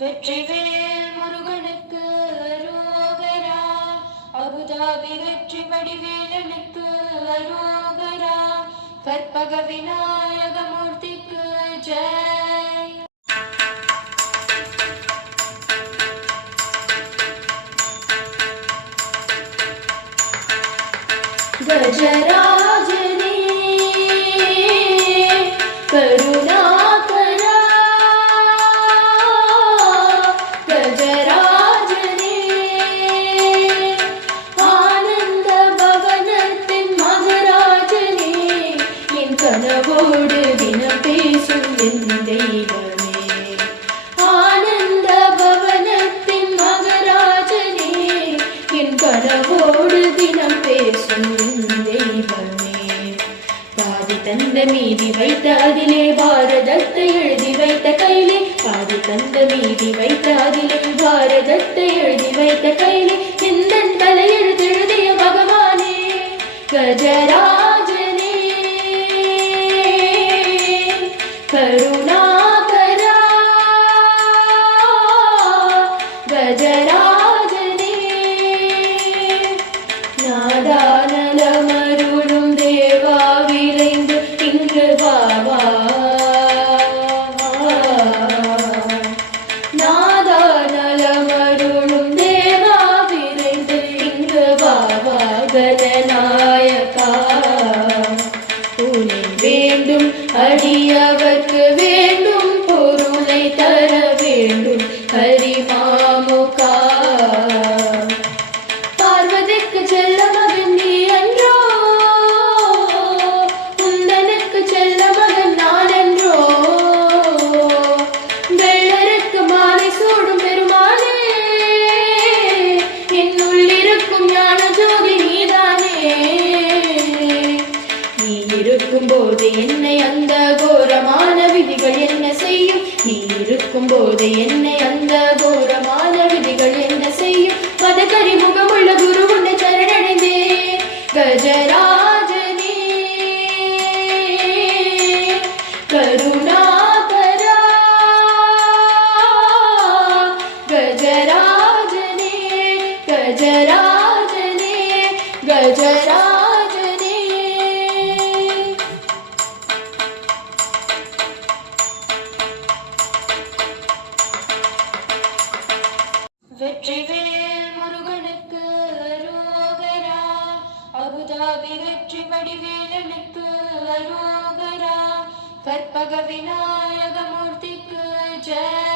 வெற்றிவேல் முருகனுக்கு அரோகரா. அபுதாபி வெற்றி வடிவேலனுக்கு அரோகரா. கற்பக விநாயக மூர்த்திக்கு ஜெய். கஜராஜனே கருணாகரா. கஜராஜனே ஆனந்த பவனத்தின் மகராஜனே, என் கனவோடு தினம் பேசும் என் தெய்வமே. ஆனந்த பவனத்தின் மகராஜனே, என் கனவோடு தினம் பேசும் தெய்வமே. பாதி தந்த மீதி வைத்த அதிலே பாரதத்தை எழுதி வைத்த கையிலே. பாதி தந்த மீதி வைத்த அதிலே பாரதத்தை எழுதி வைத்த கையிலே. இந்த தலையெழுத்து எழுதிய பகவானே கஜராஜனே கருணாகரா. கஜராஜனே நாதானலமருளும் தேவா, விரைந்து இங்கு வாவா. நாதானலமருளும் தேவா, விரைந்து இங்கு வாவா. கணநாயகா உன்னை வேண்டும் அடியவர்க்கு வேண்டும் பொருளை தர வேண்டும் ஹரிமாமுகா. பார்வதிக்கு செல்ல மகன் நீ என்றோ, உந்தனுக்கு செல்ல மகன் நான் என்றோ. வெள்ளருக்கு மாலை சூடும் பெருமானே, என்னுள்ளிருக்கும் ஞான ஜோதி நீதானே. நீ இருக்கும் போது என்னை அந்த கோரமான விதிகள் என்ன செய்யும்? நீ இருக்கும் போது என்னை அந்த கோரமான விதிகள் என்ன செய்யும்? மதகரி முகமுள்ள குரு உன்னை சரணடைந்தே. கஜராஜனே கருணாகரா. கஜராஜனே கஜராஜனே கஜராஜனே. வெற்றிவேல் முருகனுக்கு அரோகரா. அபுதாபி வெற்றி வடிவேலனுக்கு அரோகரா. கற்பக விநாயக மூர்த்திக்கு ஜெய்.